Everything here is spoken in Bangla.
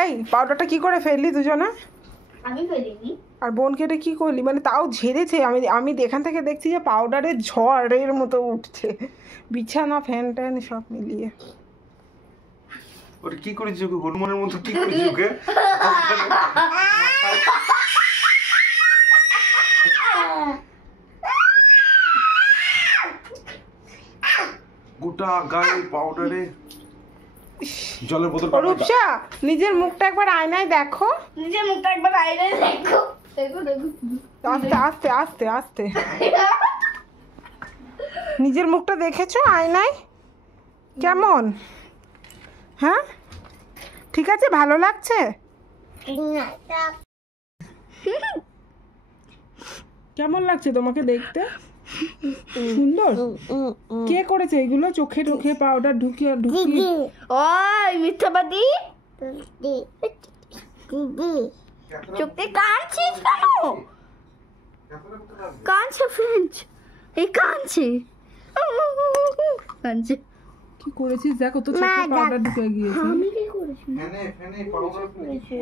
এই পাউডারটা কি করে ফেললি দুজনে? আমি ফেলিনি। আর বোনকে এটা কি করলি? মানে তাও ঝেড়েছে। আমি এখান থেকে দেখছি যে পাউডারের ঝড়ের মতো উঠছে, বিছানা ফ্যান ট্যান সব মিলিয়ে। ওটা কি করেছিস ওকে? হরমোনের মতো কি করেছিস ওকে? গোটা গায়ে পাউডারে। জলের বোতল। রূপসা, নিজের মুখটা একবার আয়নায় দেখো। নিজের মুখটা একবার আয়নায় দেখো। দেখো দেখো। আস্তে আস্তে আস্তে আস্তে। নিজের মুখটা দেখেছো আয়নায়? কেমন? হ্যাঁ, ঠিক আছে, ভালো লাগছে? কেমন লাগছে তোমাকে দেখতে? সুন্দর। কে করেছে এগুলো? চোখে ঢুকে পাউডার ঢুকিয়ে ঢুকিয়ে? ওই মিথ্যাবাদী, চোখে কাঁদছিস কেন? কাঁদছে ফ্রেঞ্চ, এই কাঁদছে কাঁদছে। কি করেছিস দেখো তো, চোখে পাউডার ঢুকে গিয়েছে। আমি কি করেছি? ফ্যানে পাউডার পড়েছে।